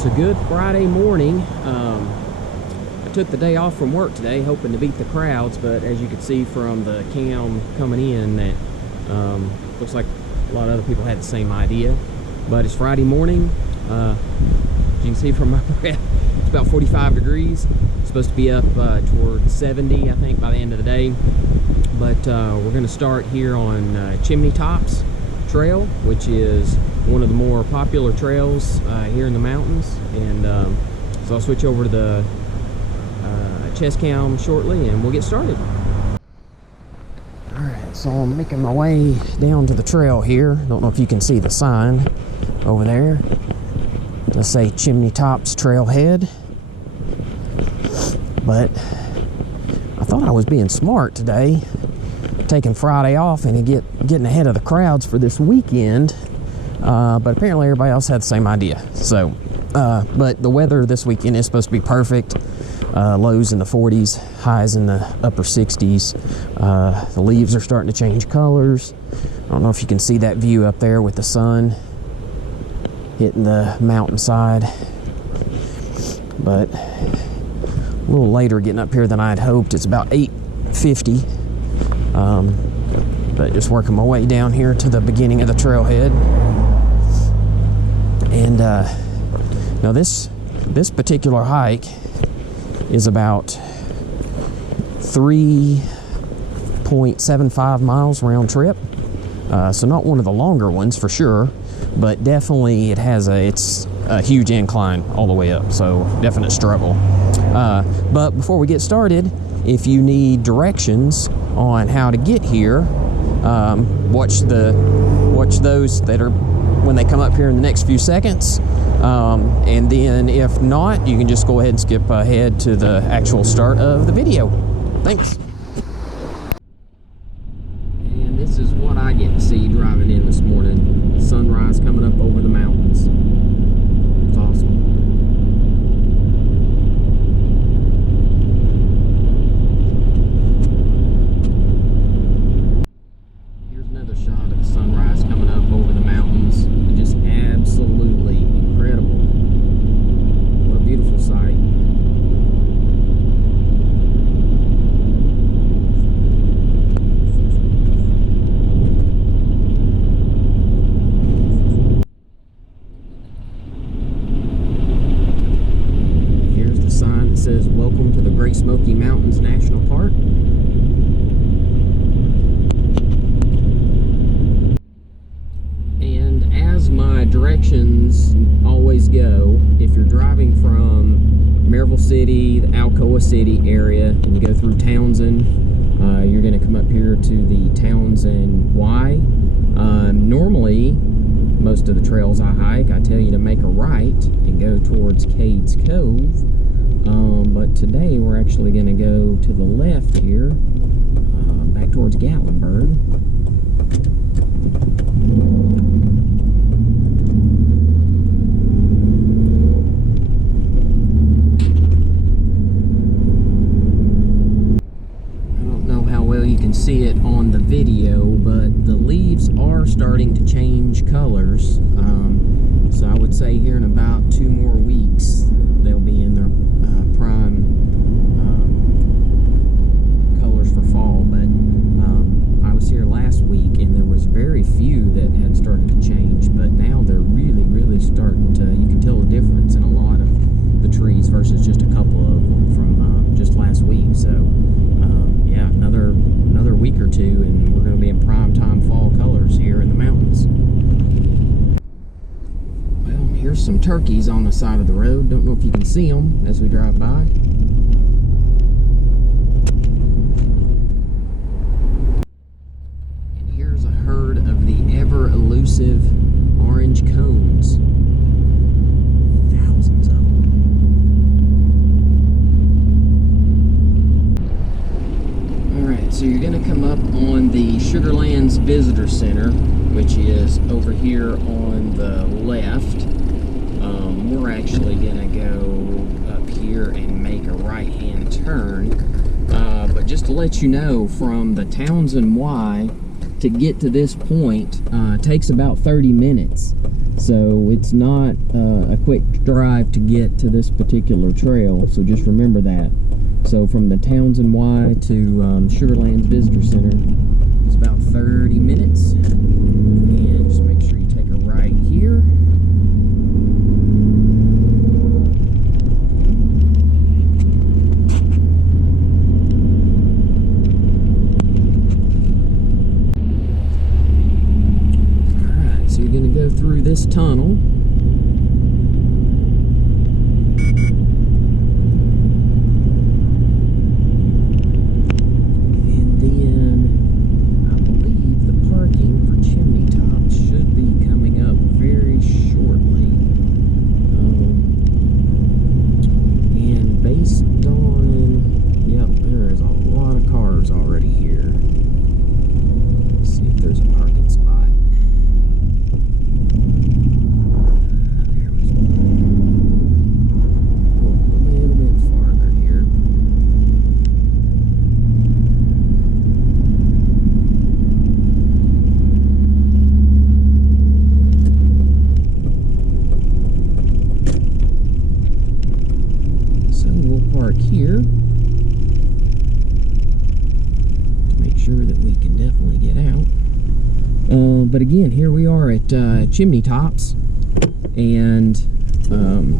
It's a good Friday morning. I took the day off from work today, hoping to beat the crowds, but as you can see from the cam coming in, that looks like a lot of other people had the same idea. But it's Friday morning. As you can see from my breath, it's about 45 degrees. It's supposed to be up toward 70, I think, by the end of the day. But we're going to start here on Chimney Tops Trail, which is one of the more popular trails here in the mountains. And so I'll switch over to the chest cam shortly and we'll get started. Alright, so I'm making my way down to the trail here. Don't know if you can see the sign over there. It'll say Chimney Tops Trailhead. But I thought I was being smart today, taking Friday off and getting ahead of the crowds for this weekend. But apparently everybody else had the same idea. So, but the weather this weekend is supposed to be perfect. Lows in the 40s, highs in the upper 60s. The leaves are starting to change colors. I don't know if you can see that view up there with the sun hitting the mountainside. But a little later getting up here than I had hoped. It's about 8:50. But just working my way down here to the beginning of the trailhead. And now this particular hike is about 3.75 miles round trip. So not one of the longer ones for sure, but definitely it's a huge incline all the way up, so definite struggle. But before we get started, if you need directions on how to get here, watch those that are when they come up here in the next few seconds. And then if not, you can just go ahead and skip ahead to the actual start of the video. Thanks. And this is what I get to see driving in this morning. Sunrise coming up over the mountains. It's awesome. Here's another shot of the sunrise coming up over the mountains. Just absolutely incredible. What a beautiful sight. Here's the sign that says, "Welcome to the Great Smoky Mountains National Park." My directions always go, if you're driving from Maryville City, the Alcoa City area, and you go through Townsend, you're going to come up here to the Townsend Y. Normally, most of the trails I hike, I tell you to make a right and go towards Cades Cove. But today we're actually going to go to the left here, back towards Gatlinburg. See it on the video, but the leaves are starting to change colors. So I would say here in about 2 more weeks they'll be in their prime colors for fall. But I was here last week and there was very few that had started to change, but now they're really starting to, you can tell the difference in a lot of the trees versus just a couple of them from just last week. So yeah, another week or two and we're going to be in prime time fall colors here in the mountains. Well, here's some turkeys on the side of the road. Don't know if you can see them as we drive by. And here's a herd of the ever elusive orange cones. Thousands of them. So you're going to come up on the Sugarland's Visitor Center, which is over here on the left. We're actually going to go up here and make a right-hand turn. But just to let you know, from the Townsend Y to get to this point takes about 30 minutes. So it's not a quick drive to get to this particular trail, so just remember that. So from the Townsend Y to Sugarland's Visitor Center, it's about 30 minutes. And just make sure you take a right here. Alright, so you're going to go through this tunnel. Here to make sure that we can definitely get out. But again, here we are at Chimney Tops, and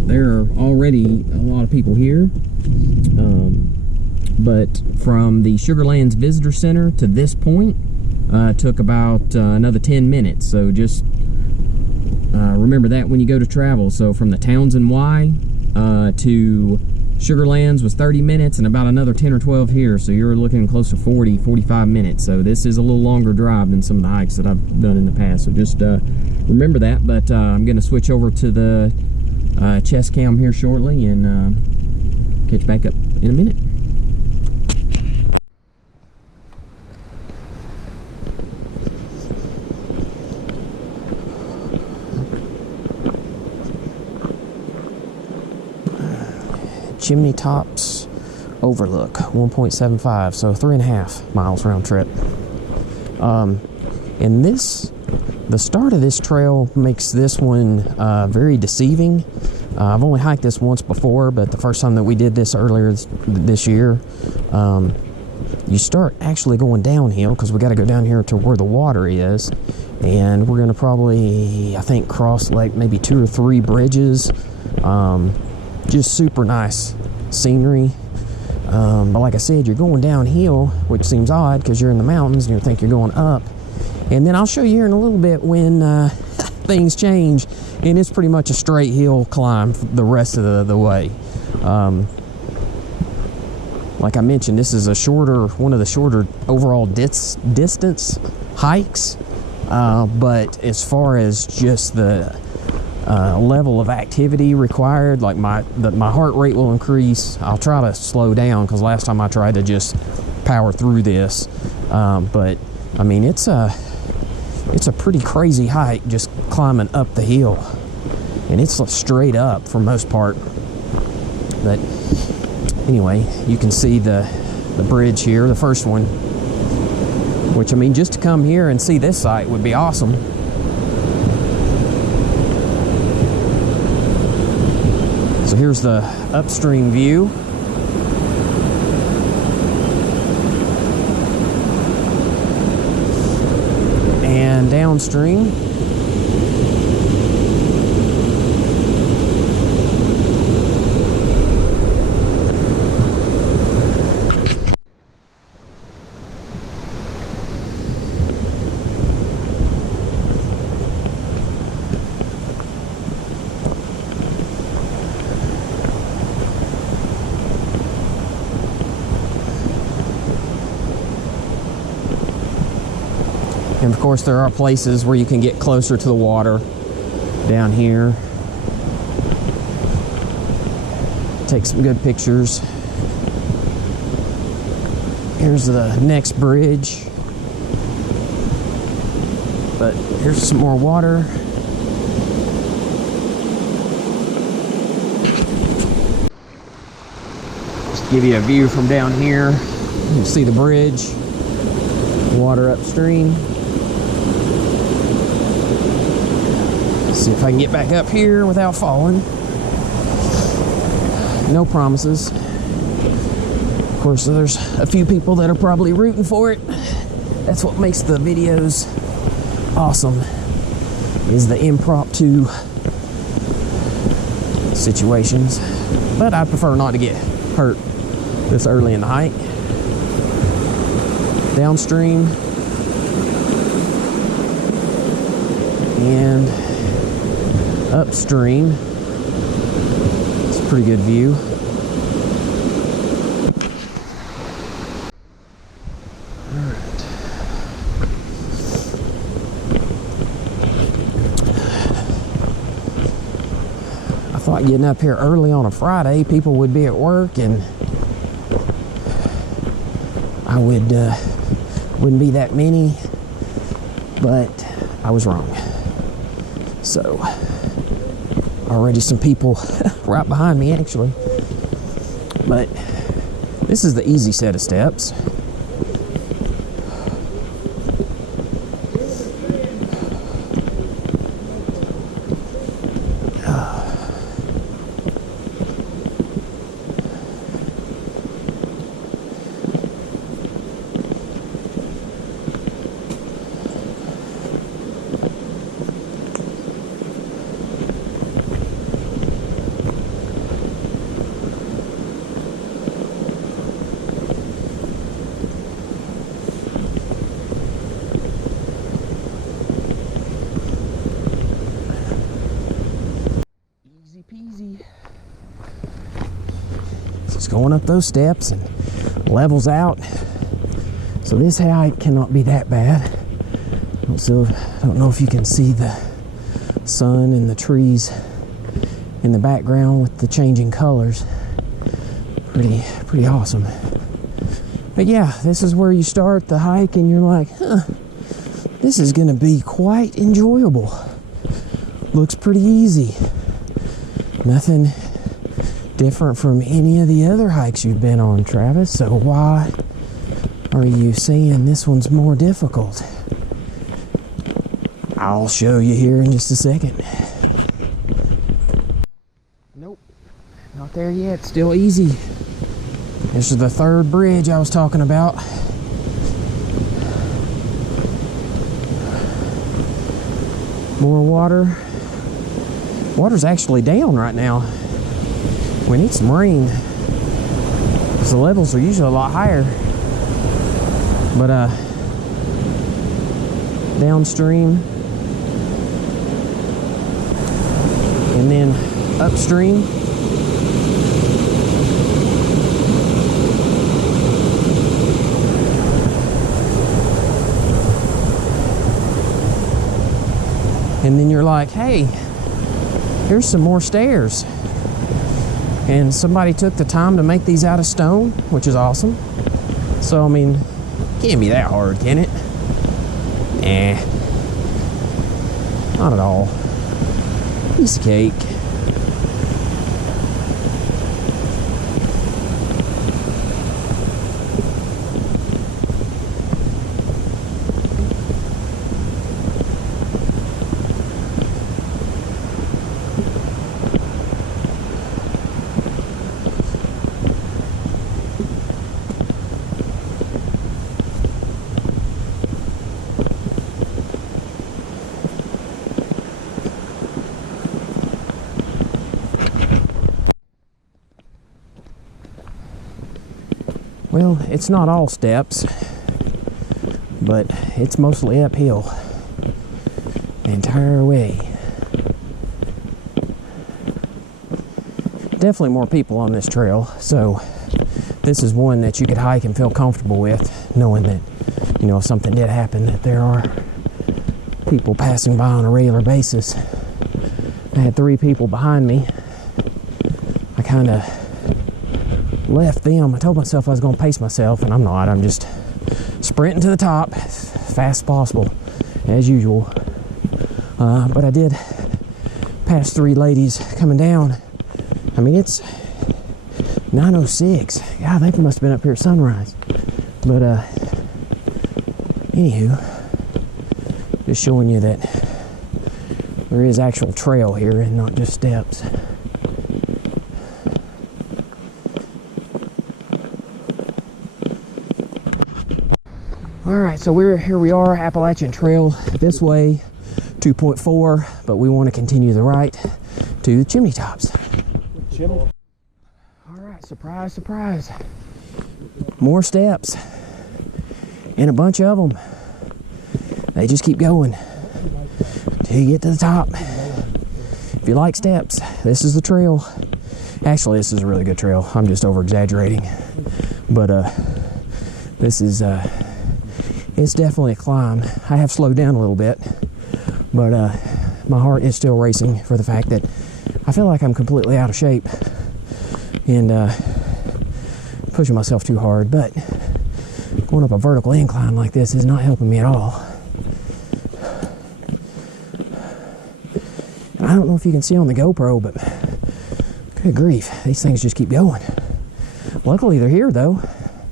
there are already a lot of people here. But from the Sugarland's Visitor Center to this point took about another 10 minutes. So just remember that when you go to travel. So from the Townsend Y to Sugarland's was 30 minutes and about another 10 or 12 here, so you're looking close to 45 minutes. So this is a little longer drive than some of the hikes that I've done in the past, so just remember that. But I'm going to switch over to the chest cam here shortly and catch back up in a minute. Chimney Tops Overlook, 1.75, so 3.5 miles round trip. And the start of this trail makes this one very deceiving. I've only hiked this once before, but the first time that we did this earlier this year, you start actually going downhill because we got to go down here to where the water is, and we're going to probably, I think, cross like maybe 2 or 3 bridges. Just super nice scenery, but like I said, you're going downhill, which seems odd because you're in the mountains and you think you're going up. And then I'll show you here in a little bit when things change, and it's pretty much a straight hill climb the rest of the way. Like I mentioned, this is one of the shorter overall distance hikes, but as far as just the level of activity required, like my heart rate will increase. I'll try to slow down because last time I tried to just power through this, but I mean it's a pretty crazy hike just climbing up the hill, and it's straight up for most part. But anyway, you can see the bridge here, the first one, which I mean, just to come here and see this site would be awesome. So here's the Upstream View. And downstream, and of course there are places where you can get closer to the water down here. Take some good pictures. Here's the next bridge. But here's some more water. Just give you a view from down here. You can see the bridge, water upstream. See See if I can get back up here without falling. No promises. Of course, there's a few people that are probably rooting for it. That's what makes the videos awesome, is the impromptu situations. But I prefer not to get hurt this early in the hike. Downstream and upstream. It's a pretty good view. I thought getting up here early on a Friday, people would be at work and I wouldn't be that many, but I was wrong. So already some people right behind me actually, but this is the easy set of steps. Just going up those steps and levels out. So this hike cannot be that bad. Also, I don't know if you can see the sun and the trees in the background with the changing colors. Pretty awesome. But yeah, this is where you start the hike and you're like, this is gonna be quite enjoyable. Looks pretty easy. Nothing different from any of the other hikes you've been on, Travis. So why are you saying this one's more difficult? I'll show you here in just a second. Nope, not there yet. Still easy. This is the third bridge I was talking about. More water. Water's actually down right now. We need some rain, because the levels are usually a lot higher. But downstream and then upstream. And then you're like, hey, here's some more stairs. And somebody took the time to make these out of stone, which is awesome. So, I mean, can't be that hard, can it? Nah. Not at all. Piece of cake. Well, it's not all steps, but it's mostly uphill the entire way. Definitely more people on this trail, so this is one that you could hike and feel comfortable with, knowing that, you know, if something did happen, that there are people passing by on a regular basis. I had 3 people behind me. I kind of left them. I told myself I was going to pace myself, and I'm not. I'm just sprinting to the top as fast as possible, as usual. But I did pass 3 ladies coming down. I mean, it's 9:06. God, they must have been up here at sunrise. But anywho, just showing you that there is actual trail here and not just steps. Alright, so here we are, Appalachian Trail this way, 2.4, but we want to continue the right to the chimney tops. Alright, surprise, surprise. More steps. And a bunch of them. They just keep going till you get to the top. If you like steps, this is the trail. Actually, this is a really good trail. I'm just over exaggerating. But this is it's definitely a climb. I have slowed down a little bit, but my heart is still racing for the fact that I feel like I'm completely out of shape and pushing myself too hard. But going up a vertical incline like this is not helping me at all. And I don't know if you can see on the GoPro, but good grief, these things just keep going. Luckily they're here though.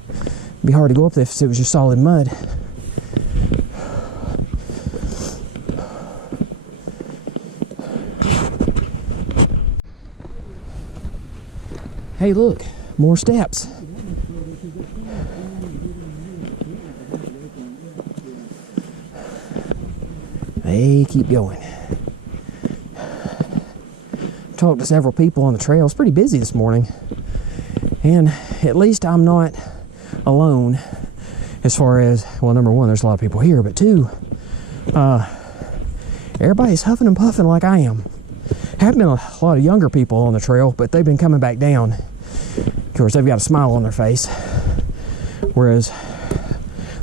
It'd be hard to go up if it was just solid mud. Hey look, more steps. They keep going. Talked to several people on the trail. It's pretty busy this morning. And at least I'm not alone as far as, well, number one, there's a lot of people here, but two, everybody's huffing and puffing like I am. Have been a lot of younger people on the trail, but they've been coming back down. Of course, they've got a smile on their face, whereas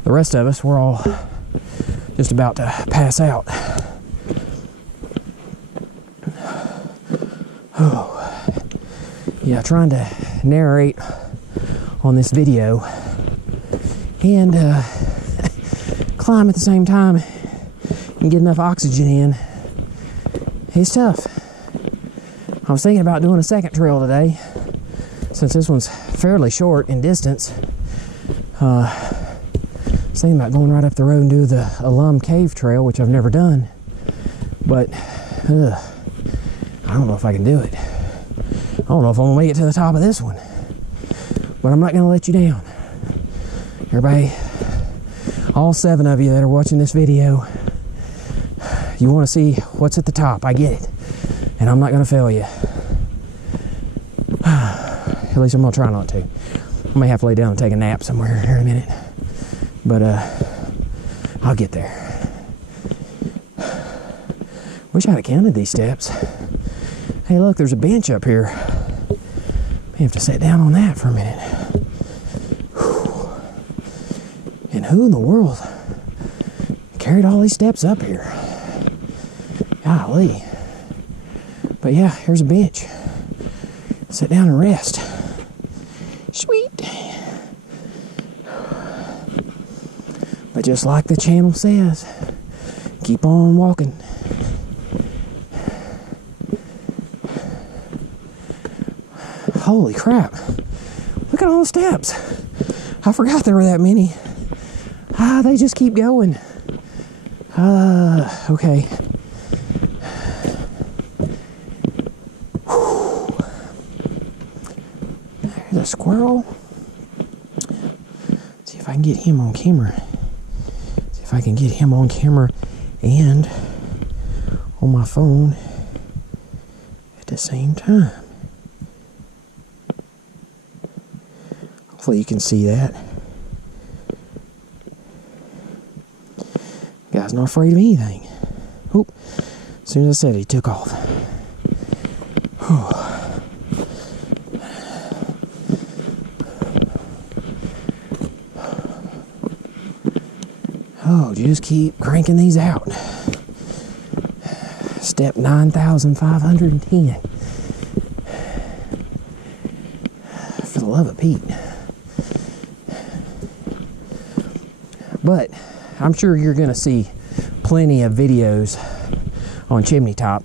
the rest of us, we're all just about to pass out. Oh, yeah, trying to narrate on this video and climb at the same time and get enough oxygen in. It's tough. I was thinking about doing a second trail today, since this one's fairly short in distance. I was thinking about going right up the road and do the Alum Cave Trail, which I've never done. But I don't know if I can do it. I don't know if I'm gonna make it to the top of this one. But I'm not gonna let you down. Everybody, all 7 of you that are watching this video, you wanna see what's at the top, I get it. And I'm not gonna fail you. At least I'm gonna try not to. I may have to lay down and take a nap somewhere here in a minute. But I'll get there. Wish I'd have counted these steps. Hey look, there's a bench up here. May have to sit down on that for a minute. Whew. And who in the world carried all these steps up here? Golly. But yeah, here's a bench. Sit down and rest. Sweet. But just like the channel says, keep on walking. Holy crap. Look at all the steps. I forgot there were that many. They just keep going. Okay. There's a squirrel. Let's see if I can get him on camera. See if I can get him on camera and on my phone at the same time. Hopefully you can see that. Guy's not afraid of anything. Oop. As soon as I said it, he took off. Whew. Oh, just keep cranking these out. Step 9,510. For the love of Pete. But I'm sure you're going to see plenty of videos on Chimney Top.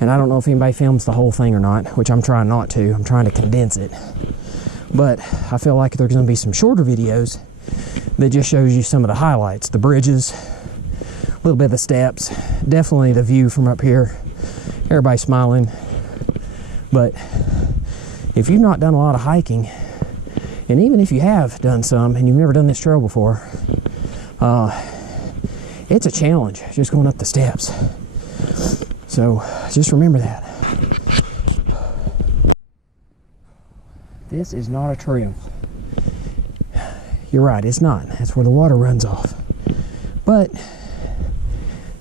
And I don't know if anybody films the whole thing or not, which I'm trying not to. I'm trying to condense it. But I feel like there's going to be some shorter videos that just shows you some of the highlights, the bridges, little bit of the steps, definitely the view from up here. Everybody's smiling. But if you've not done a lot of hiking, and even if you have done some and you've never done this trail before, it's a challenge just going up the steps. So just remember that. This is not a trail. You're right, it's not. That's where the water runs off. But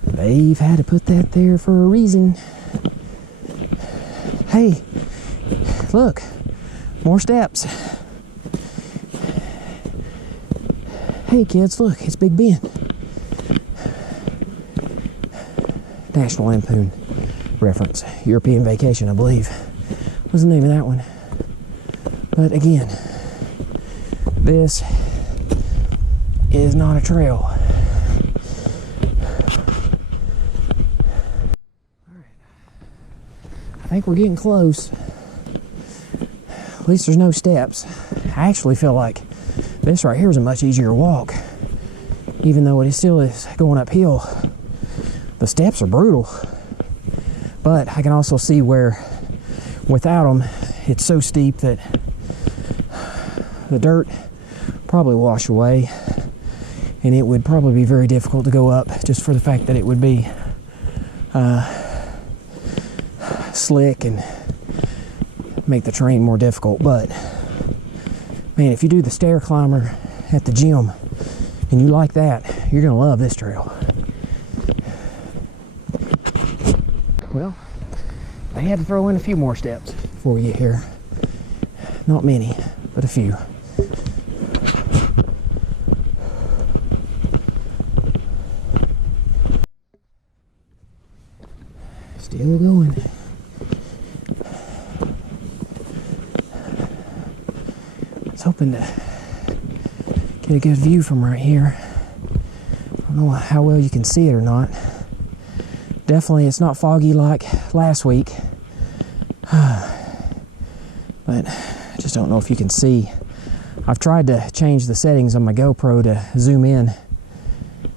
they've had to put that there for a reason. Hey, look, more steps. Hey kids, look, it's Big Ben. National Lampoon reference. European Vacation, I believe, was the name of that one. But again, this is not a trail. I think we're getting close. At least there's no steps. I actually feel like this right here is a much easier walk, even though it still is going uphill. The steps are brutal, but I can also see where without them it's so steep that the dirt probably wash away, and it would probably be very difficult to go up just for the fact that it would be slick and make the terrain more difficult. But man, if you do the stair climber at the gym and you like that, you're gonna love this trail. Well, I had to throw in a few more steps before we get here. Not many, but a few. Still going. I was hoping to get a good view from right here. I don't know how well you can see it or not. Definitely it's not foggy like last week. But I just don't know if you can see. I've tried to change the settings on my GoPro to zoom in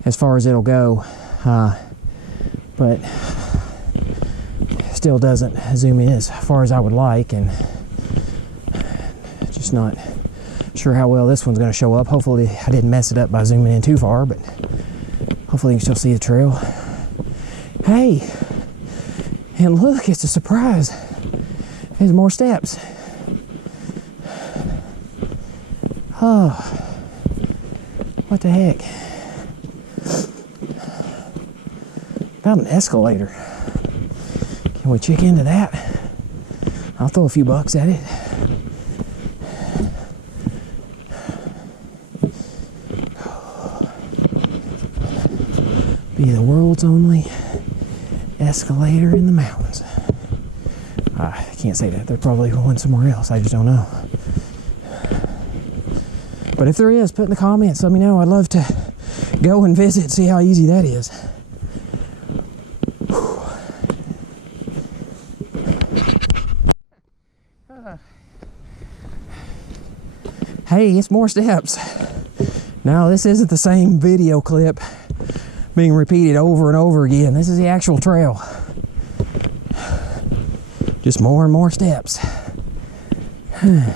as far as it'll go. But still doesn't zoom in as far as I would like, and just not sure how well this one's going to show up. Hopefully I didn't mess it up by zooming in too far, but hopefully you can still see the trail. Hey, and look, it's a surprise. There's more steps. Oh, what the heck? About an escalator. Can we check into that? I'll throw a few bucks at it. Be the world's only escalator in the mountains. I can't say that. There's probably one somewhere else. I just don't know. But if there is, put in the comments. Let me know. I'd love to go and visit, see how easy that is. Hey, it's more steps. Now, this isn't the same video clip being repeated over and over again. This is the actual trail. Just more and more steps. I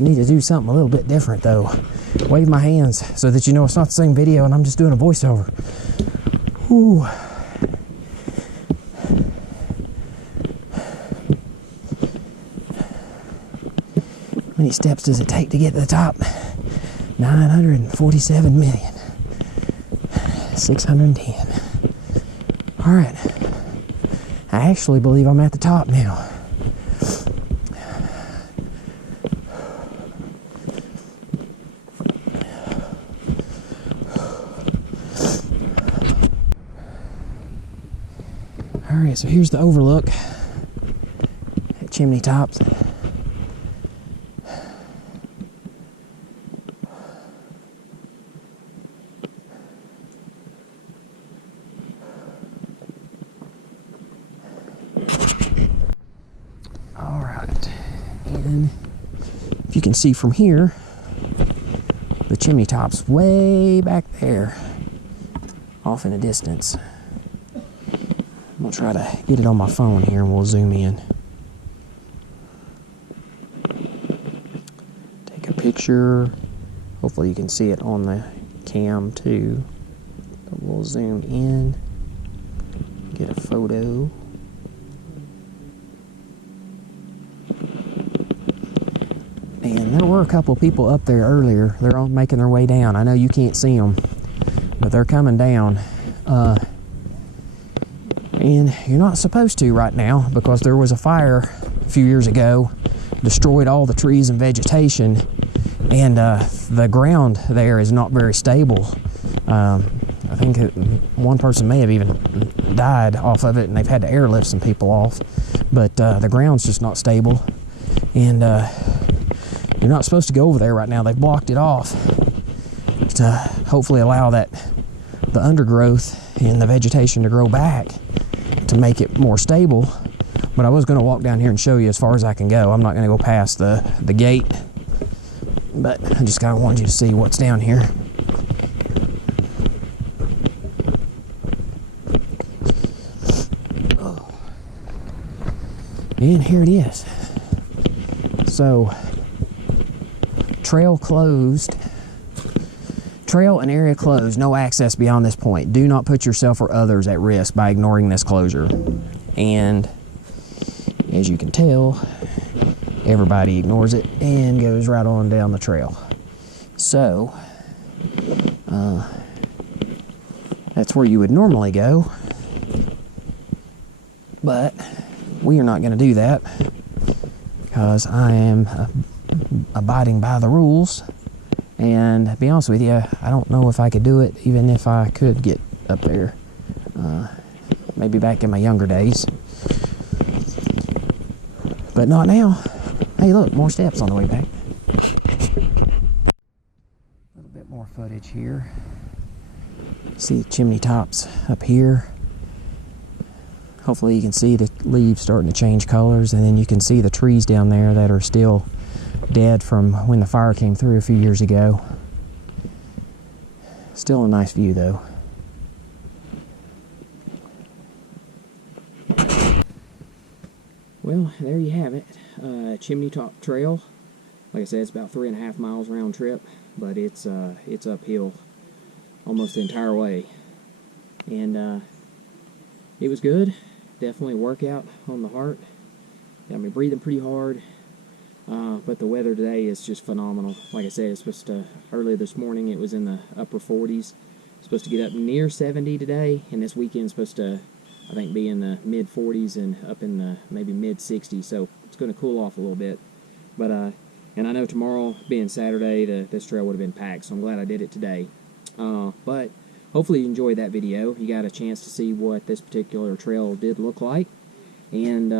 need to do something a little bit different though. Wave my hands so that you know it's not the same video and I'm just doing a voiceover. Ooh. How many steps does it take to get to the top? 947,610. All right. I actually believe I'm at the top now. All right, so here's the overlook at Chimney Tops. If you can see from here, the chimney top's way back there. off in the distance. I'm gonna try to get it on my phone here and we'll zoom in. Take a picture. Hopefully you can see it on the cam too. But we'll zoom in, get a photo. And there were a couple people up there earlier. They're all making their way down. I know you can't see them, but they're coming down. And you're not supposed to right now because there was a fire a few years ago, destroyed all the trees and vegetation, and the ground there is not very stable. I think one person may have even died off of it, and they've had to airlift some people off. But the ground's just not stable, and you're not supposed to go over there right now. They've blocked it off to hopefully allow the undergrowth and the vegetation to grow back to make it more stable. But I was going to walk down here and show you as far as I can go. I'm not going to go past the gate, but I just kind of wanted you to see what's down here. And here it is. So, trail closed. Trail and area closed, no access beyond this point. Do not put yourself or others at risk by ignoring this closure. And as you can tell, everybody ignores it and goes right on down the trail. So, that's where you would normally go. But we are not going to do that because I am abiding by the rules. And to be honest with you, I don't know if I could do it even if I could get up there. Maybe back in my younger days. But not now. Hey, look, more steps on the way back. A little bit more footage here. See the chimney tops up here. Hopefully you can see the leaves starting to change colors, and then you can see the trees down there that are still dead from when the fire came through a few years ago. Still a nice view though. Well, there you have it. Chimney Top Trail. Like I said, it's about 3.5 miles round trip, but it's uphill almost the entire way. And it was good. Definitely a workout on the heart. Got me breathing pretty hard. But the weather today is just phenomenal. Like I said, it's supposed to, earlier this morning it was in the upper 40s. It's supposed to get up near 70 today, and this weekend's supposed to, I think, be in the mid 40s and up in the maybe mid 60s. So it's going to cool off a little bit. But and I know tomorrow being Saturday, this trail would have been packed, so I'm glad I did it today. But hopefully you enjoyed that video. You got a chance to see what this particular trail did look like. And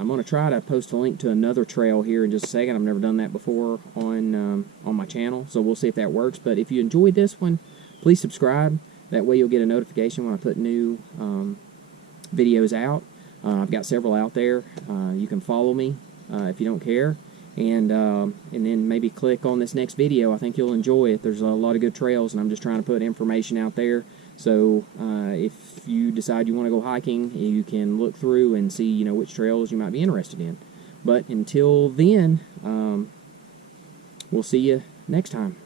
I'm going to try to post a link to another trail here in just a second. I've never done that before on my channel, so we'll see if that works. But if you enjoyed this one, please subscribe. That way you'll get a notification when I put new videos out. I've got several out there. You can follow me if you don't care. And then maybe click on this next video. I think you'll enjoy it. There's a lot of good trails, and I'm just trying to put information out there. So if you decide you want to go hiking, you can look through and see, which trails you might be interested in. But until then, we'll see you next time.